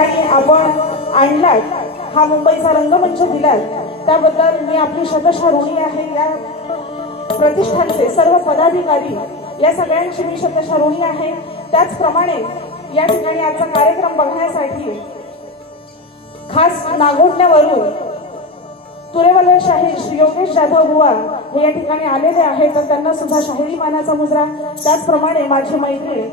ठिकाणी आपण आणलात, हा मुंबईचा रंगमंच दिलात, त्याबद्दल मी आपली शतशः ऋणी आहे। या प्रतिष्ठानचे सर्व पदाधिकारी या सगळ्यांची मी शतशः ऋणी आहे। त्याचप्रमाणे या ठिकाणी आजचा कार्यक्रम बघण्यासाठी खास नागोठण्यावरून तुरेवाला शाहीर श्री योगेश जाधव बुवा हे या ठिकाणी आलेले आहेत, तर त्यांना सुद्धा शाहिरी मानाचा मुजरा। त्याचप्रमाणे माझी मैत्रीण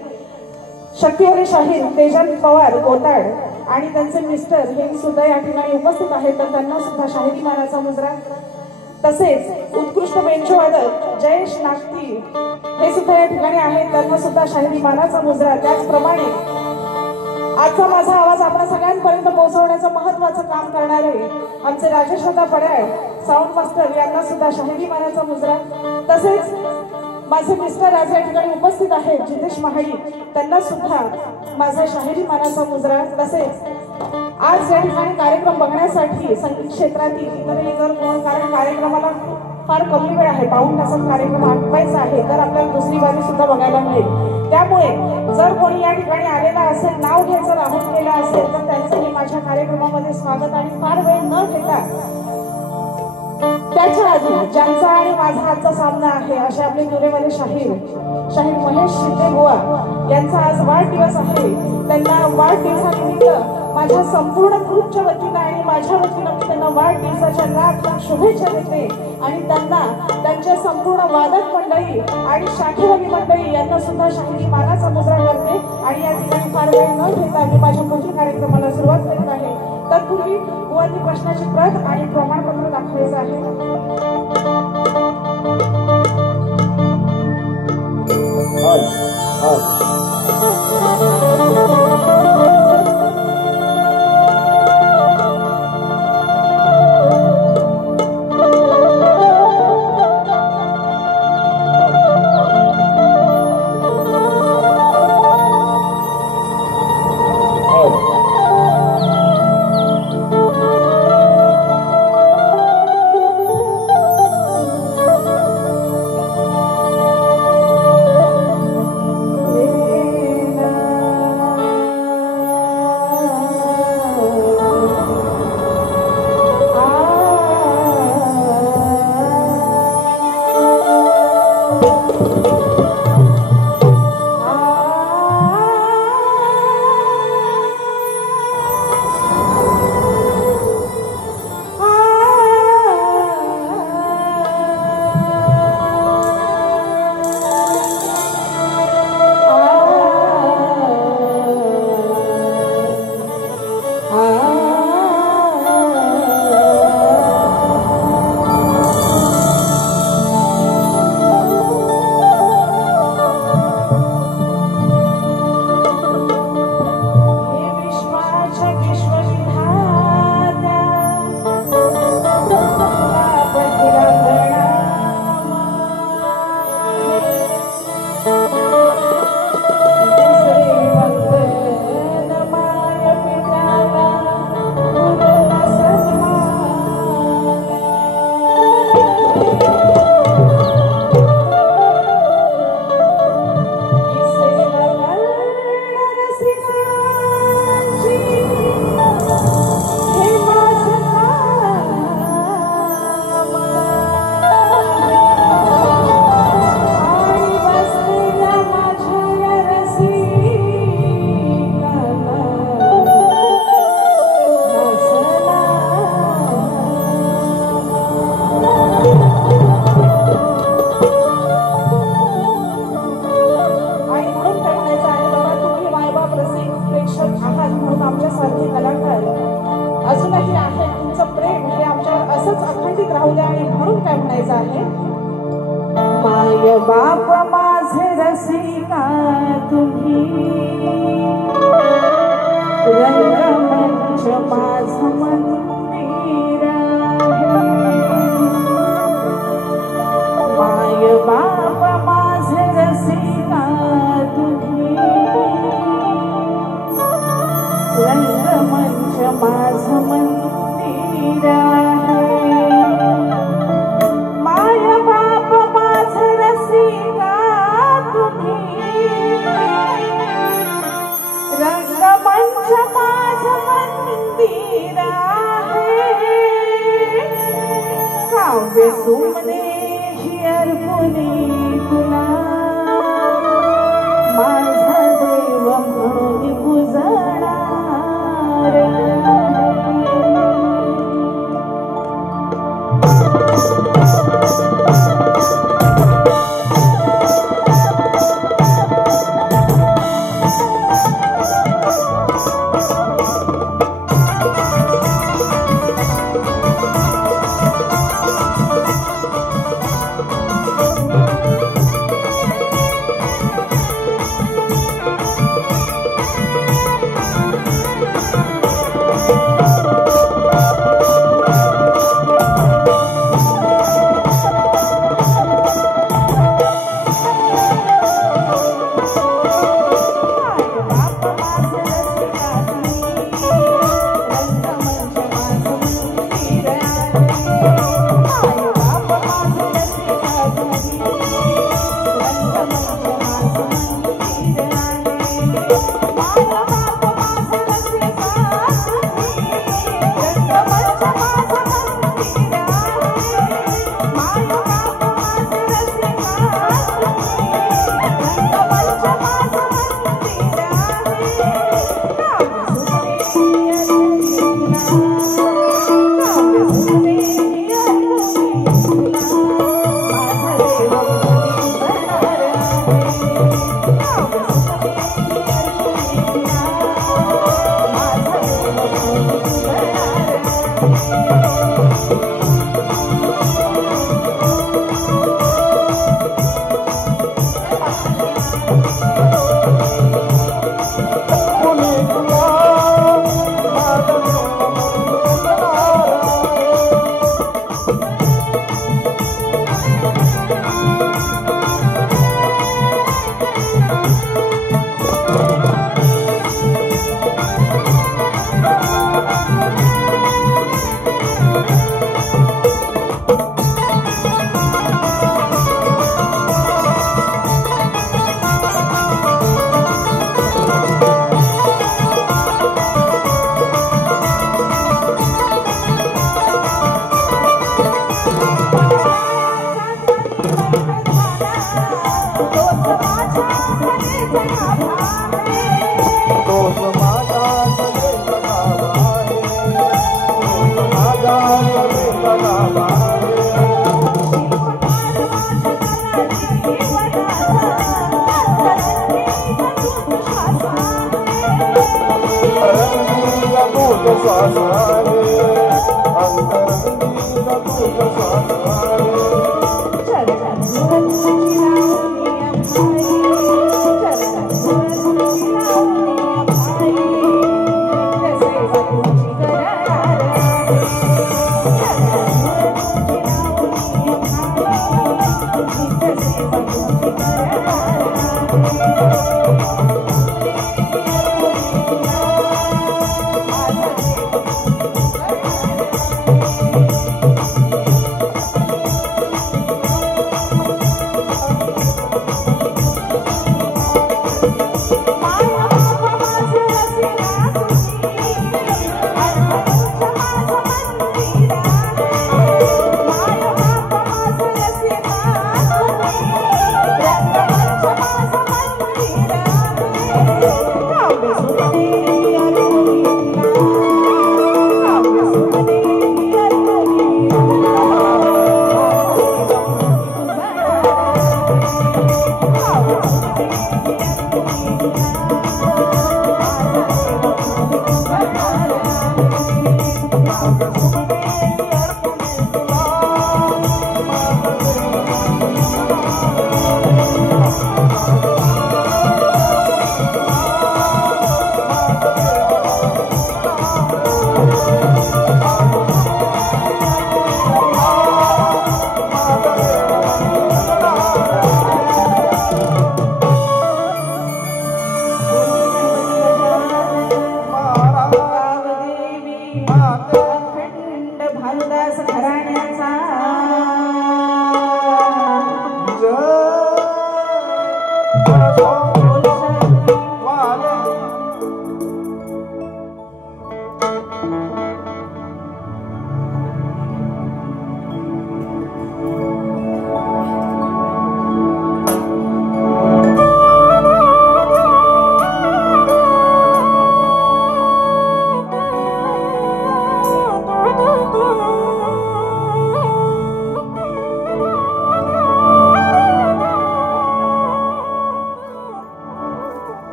शक्तिवाले शाहीर तेजन पवार कोताड आणि त्यांचे मिस्टर हे सुद्धा या ठिकाणी उपस्थित आहेत, तर त्यांना सुद्धा शाहिरी मानाचा मुजरा। तसेच उत्कृष्ट बेंचवादक जयेश नागती हे सुद्धा या ठिकाणी आहेत, त्यांना सुद्धा शाहिरी मानाचा मुजरा। त्याचप्रमाणे आजचा माझा आवाज आपण सगळ्यांपर्यंत पोहोचवण्याचं महत्त्वाचं काम करणारे आमचे राजेश पड्याळ साऊंड मास्टर यांना सुद्धा शाहिरी मानाचा मुजरा। तसेच माझे मिस्टर आज या ठिकाणी उपस्थित आहेत जितेश महाडी, त्यांना सुद्धा माझा शाहिरी मानाचा मुजरा। तसेच आज या ठिकाणी कार्यक्रम बघण्यासाठी संगीत क्षेत्रातील इतरही जर कोण, कारण कार्यक्रमाला फार कमी वेळ आहे, पाऊण तासात कार्यक्रम आटवायचा आहे, तर आपल्याला दुसरी बाजू सुद्धा बघायला मिळेल। त्यामुळे जर कोणी या ठिकाणी आलेला असेल, नाव घ्यायचं राहून गेला असेल, तर त्यांचंही माझ्या कार्यक्रमामध्ये स्वागत। आणि फार वेळ न घेता त्याच्या आधी ज्यांचा आणि माझा आजचा सामना आहे असे आपले तुरेवाले शाहीर महेश शिंदे बुवा यांचा आज वाढदिवस आहे। त्यांना वाढदिवसानिमित्त माझ्या संपूर्ण ग्रुपच्या वतीनं आणि माझ्या वतीनं मी त्यांना वाढदिवसाच्या लाख शुभेच्छा देते आणि त्यांना त्यांच्या संपूर्ण वादक मंडळी आणि शाखेवाली मंडळी यांना सुद्धा शाहिरी मानाचा मुजरा करते। आणि या ठिकाणी फार वेळ न घेता मी माझ्या पुढील कार्यक्रमाला सुरुवात करीत आहे। तत्पूर्वी बुवांनी प्रश्नाची प्रत आणि प्रमाणपत्र दाखवायचं आहे। माय बाप माझे रसिका तुम्ही, रंगमंच माझं मंदिर माय बाप माझे रसिका तुम्ही, रंगमंच माझं मंदिर रंगमंच माझं मंदिर आहे काव्य सुमने ही अर्पणी तुला माझा देव म्हणून पूजणार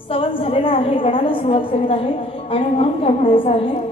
स्तवन झालेला आहे, गणाला सुरुवात करीत आहे आणि म्हणून काय म्हणायचं आहे,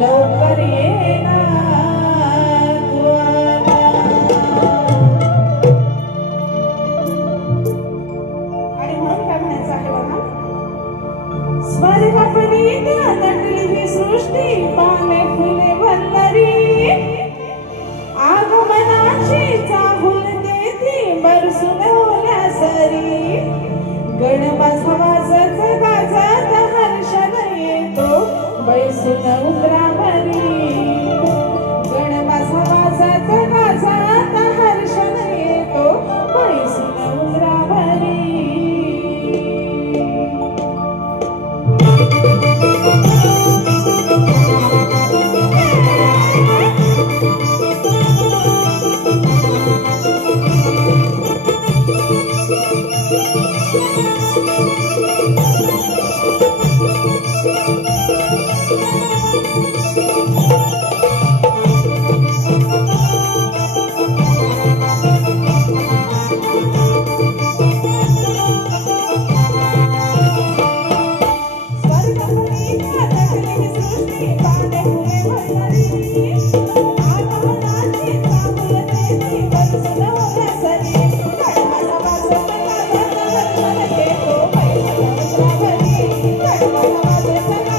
लवकर ये ना तू आणि म्हणून काय म्हणायचं आहे बघा, स्वर्गपरी नटली ही सृष्टी पाने फुले वल्लरी, आगमनाची चाहूल देती बरसून ओल्या सरी, गणबाज वाजत गाजत हर्षण येतो बैसून उतरावरी, गणबाज वाजत गाजत हर्षण येतो बैसून उतरावरी. Bye.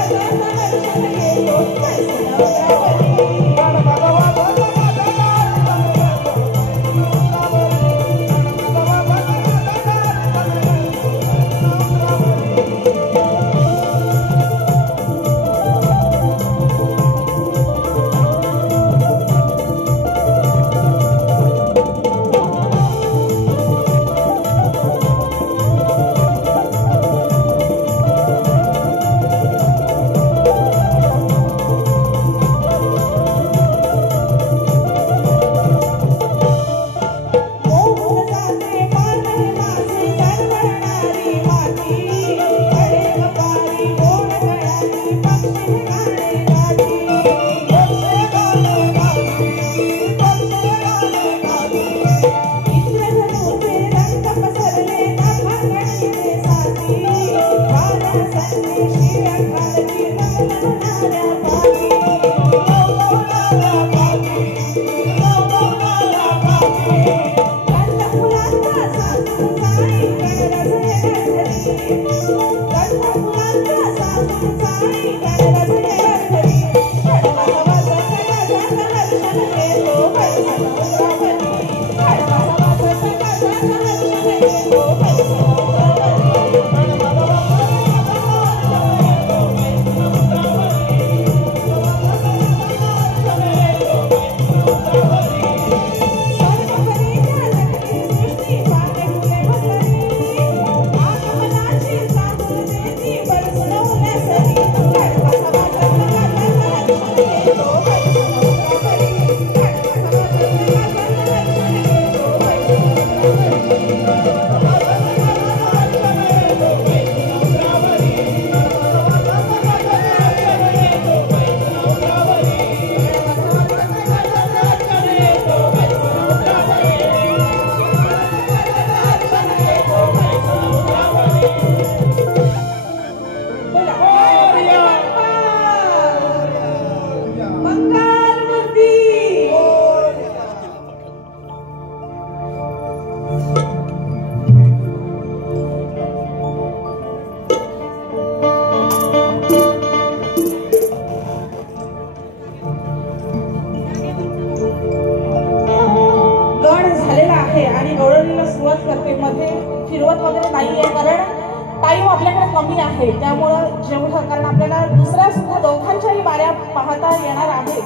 वायू आपल्याकडे कमी आहे, त्यामुळं जेवढं, कारण आपल्याला दुसऱ्या सुद्धा दोघांच्याही बाऱ्या पाहता येणार आहे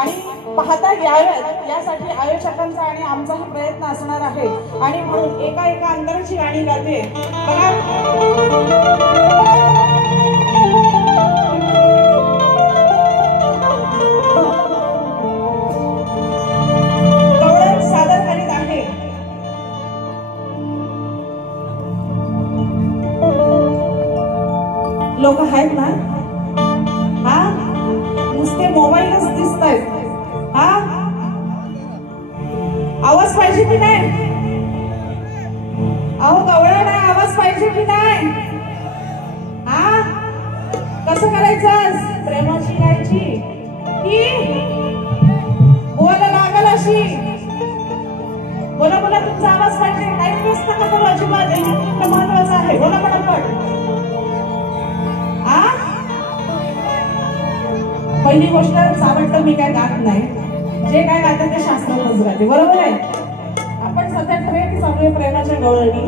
आणि पाहता याव्यात यासाठी आयोजकांचा आणि आमचाही प्रयत्न असणार आहे. आणि म्हणून एका अंतराची गाणी गाते बघा. गवळण सादर करीत आहे लोक आहेत ना, हा नुसते मोबाईलच दिसत आहेत, हा आवाज पाहिजे की नाही? अहो गवळण आहे, आवाज पाहिजे की नाही? हा कसं करायचं? प्रेमाची गायची की बोला लागल अशी? बोला बोला, तुमचा आवाज पाहिजे. टाइम वेस्ट नका करू अजिबात, हे महत्वाचं आहे. बोला पटापट. पहिली गोष्ट, सावटतं मी काय गात नाही, जे काय गाते ते शास्त्रातच गाते, बरोबर आहे. आपण सध्या ट्रेंड चालू आहे प्रेमाच्या गवळणी,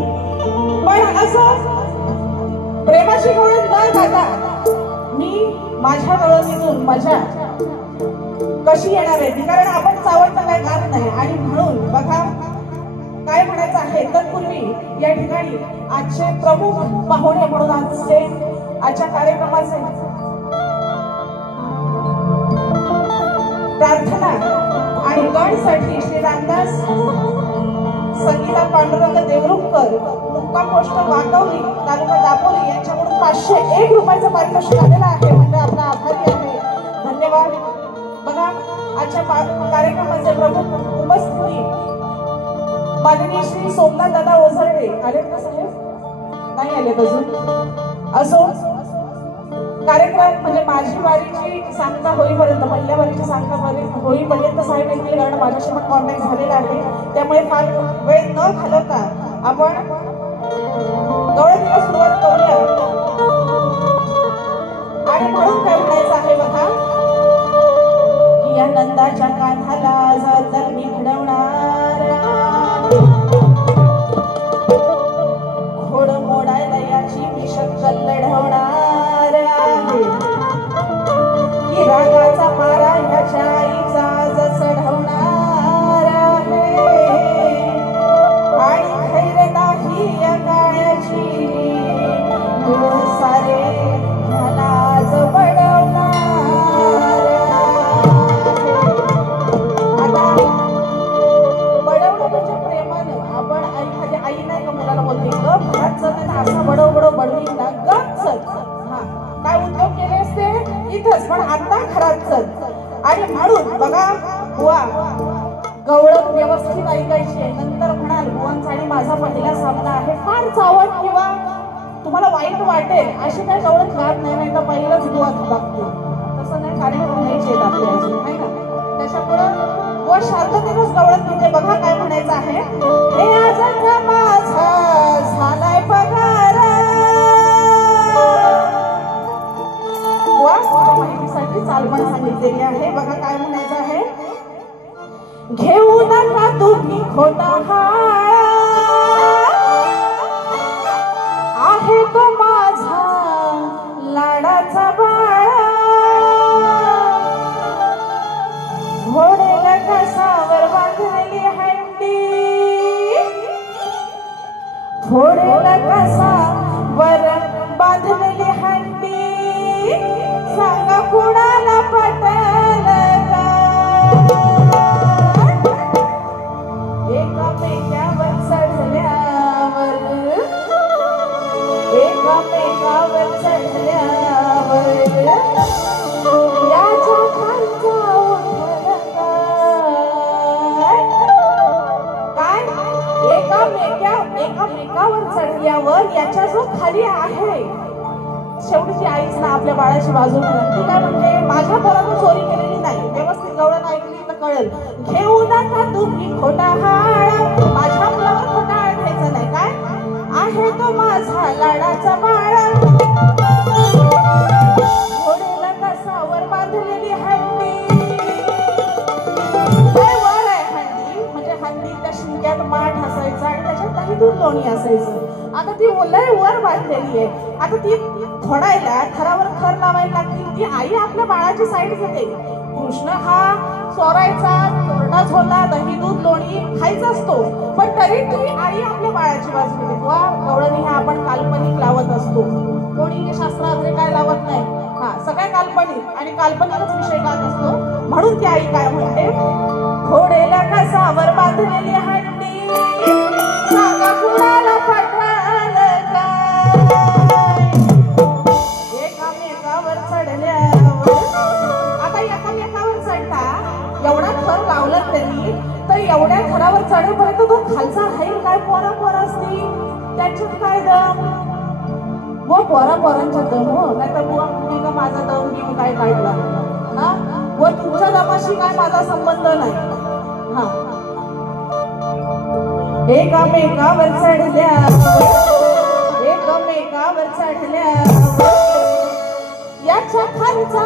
पण असं प्रेमाची गवळण न गाता मी माझ्या गवळणीतून मजा कशी येणार आहे ती, कारण आपण सावटतं काय गात नाही. आणि म्हणून बघा काय म्हणायचं आहे. तत्पूर्वी या ठिकाणी आजचे प्रमुख पाहुणे म्हणून आजच्या कार्यक्रमाचे प्रार्थना आणि गणसाठी श्री रामदास संगीता पांडुरंग देवरुखकर, मुक्काम पोस्ट वाकवली, तालुका दापोली यांच्याकडून 501 रुपयाचं पारितोषिक आलेलं आहे. म्हणजे आपला आभारी आहे, धन्यवाद. बघा आजच्या कार्यक्रमाचे प्रमुख उपस्थिती माननीय श्री सोमनाथ दादा ओझरडे आलेत का साहेब? नाही आलेत अजून. असो, कार्यक्रम म्हणजे माझी वारीची सांगता होईपर्यंत, पहिल्या वारीची सांगता होईपर्यंत साहेब येतील, कारण माझ्याशी पण कॉन्टॅक्ट झालेला आहे. त्यामुळे फार वेळ न घालवता आपण गवळणीला सुरुवात करूया. आणि म्हणून काय म्हणायचं आहे बघा, की या नंदाच्या कांधाला जर मी घडवणार, घोड मोडायला याची मी शक्कल लढवणार आहे, की रागाचा मारा ह्याच्या आईचा आज चढवणार आहे, आणि खैर नाही या काळ्याची सारे ह्याला आज बडवणार. आता बडवणं म्हणजे प्रेमानं, आपण एखादी आई नाही का मुलाला बोलते गप घरात चल, असा बडव बडव बडवी ना गप चल. हा काय उद्योग केले असते इथंच, पण आता घरात चल. आणि म्हणून बघा बुवा, गवळण व्यवस्थित ऐकायची. नंतर म्हणाल बुवांचा आणि माझा पहिला सामना आहे, फार चावट किंवा तुम्हाला वाईट वाटेल अशी काय गवळण गात नाही, तर पहिलंच बुवा धबाकते. तसं नाही, कार्यक्रम नाहीच येत आपले अजून, नाही का? त्याच्यामुळं बुवा शांततेनंच गवळण म्हणजे बघा काय म्हणायचं आहे. हे आजचा माझा झालाय पगार, बुवा तुमच्या माहितीसाठी चालवण सांगितलेली आहे. बघा काय म्हणायचं आहे. घेऊ नका तुम्ही खोटा हार, आहे तो माझा लाडाचा बाळा, घोडेला कसावर बांधलेली हंडी, घोडेला कसावर बांधलेली हंडी, सांगा कुणाला पटल का, एकामेकावर चढल्यावर, एकामेकावर चढल्यावर याच्या खालचा उठल काय, एकामेकावर चढल्यावर याच्या जो खाली आहे. शेवटीची आईच ना आपल्या बाळाची बाजू ती काय म्हणते, माझ्या पोरानं चोरी केलेली नाही. व्यवस्थित गवळण ऐकली तर कळेल. घेऊ नका तुम्ही खोटा हाळ, माझ्या मुलावर खोटा हाळ घ्यायचा नाही. काय आहे तो माझा लाडाचा बाळा, घोडेला कसावर बांधलेली हंडी, वर आहे हंडी म्हणजे हंडी, त्या शिंक्यात माठ असायचा आणि त्याच्यात काही दूध लोणी असायचं. आता ती लय वर बांधलेली आहे. आता ती फोडायला थरावर थर लावायला लागतील. ती आई आपल्या बाळाची साईड घेते. कृष्ण हा चोरायचा, कोरडा झोला, दही दूध लोणी खायचा असतो, पण तरी ती आई आपल्या बाळाची बाजू घेते. वा गवळणी हे आपण काल्पनिक लावत असतो, कोणी शास्त्र वगैरे काय लावत नाही. हा सगळ्या काल्पनिक आणि काल्पनिकच विषय गात असतो. म्हणून ती आई काय म्हणते, घोडेला कसावर बांधलेली हंडी सांगा कुणाला पटवाल काय, एकामेकावर चढल्यावर. आता एकामेकावर चढता एवढा थर लावला तरी तर एवढ्या थरावर चढेपर्यंत तो खालचा राहील काय? पोरा पोरा असती त्याच्यात काय दम? व पोरा पोरांचा दम हो, नाही तर बुवा मी का माझा दम घेऊन काय काढला हा? व तुमच्या दमाशी काय माझा संबंध नाही. हा एकामेकावर चढल्यावर याच्या खालचा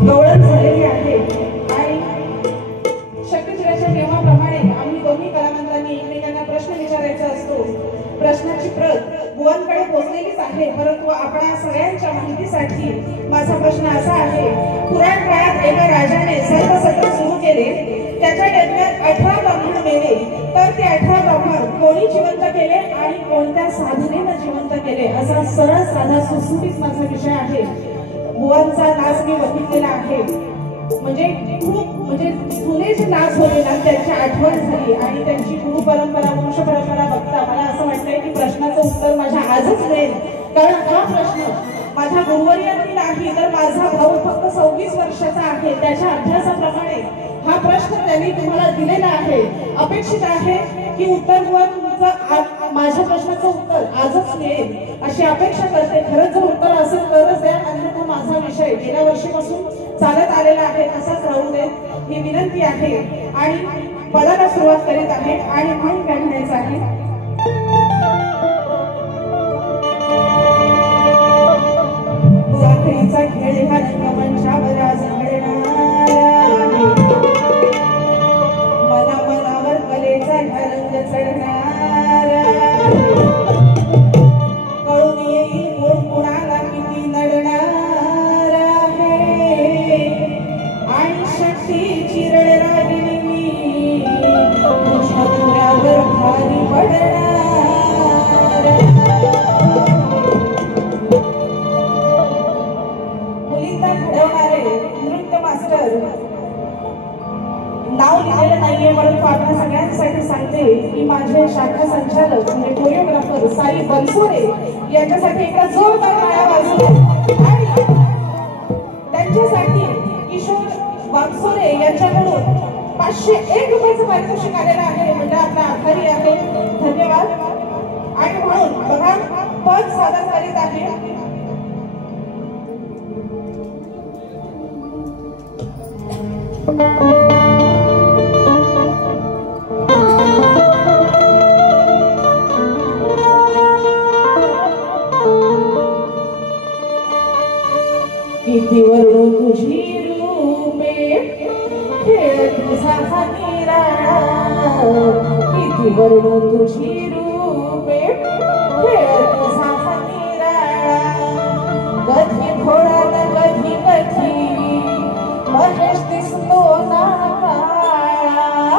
गवळण झालेली आहे आणि शक्यचिराच्या नियमाप्रमाणे आम्ही दोन्ही कलावंतांनी एकमेकांना प्रश्न विचारायचा असतो. प्रश्नाची प्रत बुवांकडे पोहोचलेलीच आहे, परंतु आपल्या सगळ्यांच्या माहितीसाठी माझा प्रश्न असा आहे. पुराण काळात एका राजाने सर्व सत्र सुरू केले. त्याच्या यज्ञात 18 ब्राह्मण मेले, तर ते 18 ब्राह्मण कोणी जिवंत केले आणि कोणत्या साधनेने जिवंत केले असा सरळ साधा सुटसुटीत माझा विषय आहे. बुवांचा नाच मी बघितलेला आहे, म्हणजे खूप जुने जे नाच होते ना त्यांची आठवण झाली आणि त्यांची गुरु परंपरा वंश परंपरा बघता मला असं वाटतंय की प्रश्नाचं उत्तर माझ्या आजच मिळेल, कारण हा प्रश्न माझ्या गुरुवर्यांनी नाही तर माझा भाऊ फक्त 26 वर्षाचा आहे, त्याच्या अभ्यासाप्रमाणे हा प्रश्न त्यांनी तुम्हाला दिलेला आहे। अपेक्षित आहे की उत्तर बुवा तुमचं माझ्या प्रश्नाचं उत्तर आजच मिळेल अशी अपेक्षा करते। खरंच जर उत्तर असेल तरच द्या, अन्यथा माझा विषय गेल्या वर्षीपासून चालत आलेला आहे तसाच राहू दे ही विनंती आहे। आणि पदाला सुरुवात करीत आहे आणि म्हणून काय म्हणायचं आहे, जाखडीचा खेळ हा रंगमंचावर आज घडणार आहे, मनावर कलेचा हा रंग चढणार आहे, कळून येईल कोण कुणाला किती नडणार आहे, आणि शक्तीची रणरागिणी मी तुझ्या तुऱ्यावर भारी पडणार। नाव लिहिलेलं नाहीये परंतु आपल्या सगळ्यांसाठी सांगते की माझे शाखा संचालक म्हणजे कोरिओग्राफर साई बनसोडे यांच्यासाठी एकदा जोरदार टाळ्या वाजवा आणि त्यांच्यासाठी किशोर बनसोडे यांच्याकडून 501 रुपयाचं पारितोषिक आलेलं आहे, म्हणजे आपला आभारी आहे, धन्यवाद। आणि म्हणून बघा पद सादर करीत आहे किती वर्णो तुझी रूपे खेळ तुझा हा निराळा, किती वर्णो तुझी रूपे खेळ तुझा हा निराळा, कधी भोळा न कधी कधी महेश दिसतो ना काळा,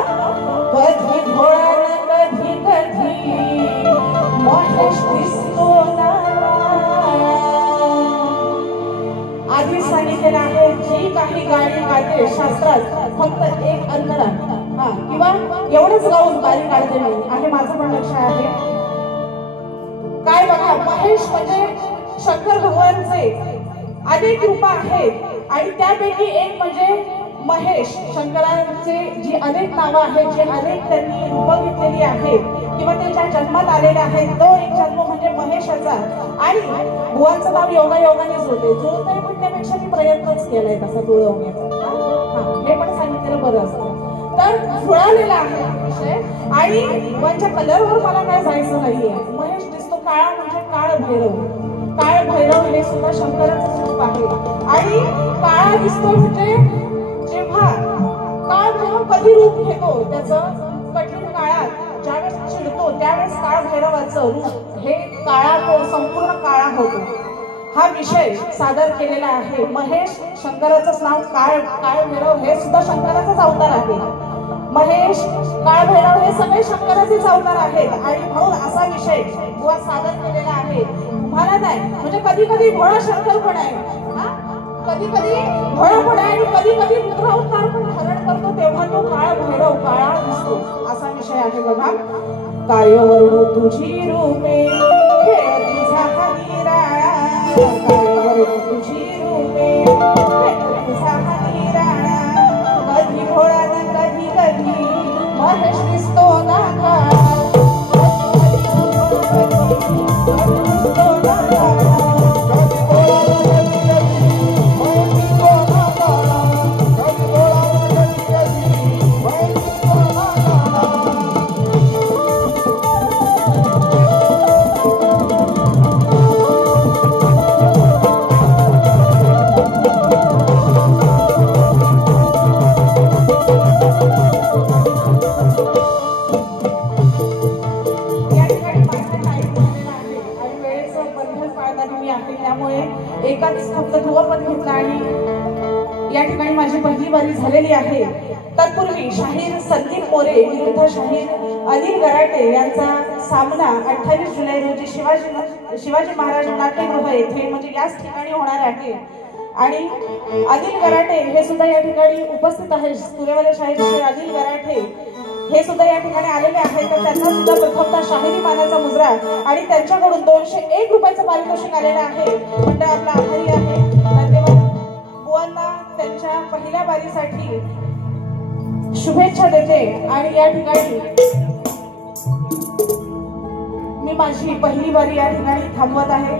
कधी भोळा न कधी कधी महेश दिसतो ना काळा। आधी सांगितलेलं आहे जी काही गाणी गाते शास्त्रात फक्त एक अंतरा किंवा एवढंच गाऊन गाणी काढते मी आहे, माझं पण लक्ष आहे। काय बघा, महेश म्हणजे शंकर भगवानचे अनेक रूप आहेत आणि त्यापैकी एक म्हणजे महेश। शंकरांचे जी अनेक नावं आहेत, जे अनेक त्यांनी रूपं घेतलेली आहेत किंवा ते ज्या जन्मात आलेले आहेत, तो एक जन्म म्हणजे महेशाचा। आणि बुवांचं नाव योगायोगानेच होते, जुळतंय म्हणण्यापेक्षा मी प्रयत्नच केलाय तसा जुळवण्याचा, हे पण सांगितलेलं बरं असतं। तर जुळालेला आहे विषय आणि बुवांच्या कलरवर मला काय जायचं नाहीये। महेश दिसतो काळा म्हणजे काळ भैरव, काळ भैरव हे सुद्धा शंकराचं रूप आहे। आणि काळा दिसतो म्हणजे जेव्हा काळ भैरव कधी रूप घेतो त्याचं कठीण काळात ज्यावेळेस चिडतो त्यावेळेस काळ भैरवाचं रूप हे काळा संपूर्ण काळा होतो, हा विषय सादर केलेला आहे। महेश शंकराचंच नाव, काळ भैरव हे सुद्धा शंकराचाच अवतार आहे। महेश काळ भैरव हे सगळे शंकराचेच अवतार आहेत आणि म्हणून असा विषय बुवा सादर केलेला आहे। तुम्हाला नाही म्हणजे कधी कधी भोळा शंकर पण आहे, कधी कधी भोळा पण आहे आणि कधी कधी रुद्र अवतार पण धारण करतो, तेव्हा तो काळ भैरव काळा दिसतो, असा विषय आहे। बघा, काळ्यवर्ण तुझी रूपे खेळ तुझा हा निराळा, काळ्यवर्ण तुझी रूपे खेळ तुझा हा निराळा, कधी भोळा न कधी कधी महेश दिसतो ना काळा, एकाच फक्त ध्रुवपद घेतला आणि या ठिकाणी माझी पहिली बारी झालेली आहे। तत्पूर्वी शाहीर संदीप मोरे विरुद्ध शाहीर अनिल गराटे यांचा सामना 28 जुलै रोजी शिवाजी महाराज नाट्यगृह येथे म्हणजे याच ठिकाणी होणार आहे। आणि अनिल गराटे हे सुद्धा या ठिकाणी उपस्थित आहेत। तुरेवाले शाहीर श्री अनिल गराटे हे सुद्धा या ठिकाणी आलेले आहेत, तर त्यांना सुद्धा प्रथमतः शाहिरी मानाचा मुजरा आणि त्यांच्याकडून 201 रुपयाचं पारितोषिक आलेलं आहे. मंडळ आपला आभारी आहे. धन्यवाद. बुवांना त्यांच्या पहिल्या बारीसाठी शुभेच्छा देते आणि या ठिकाणी मी माझी पहिली बारी या ठिकाणी थांबवत आहे.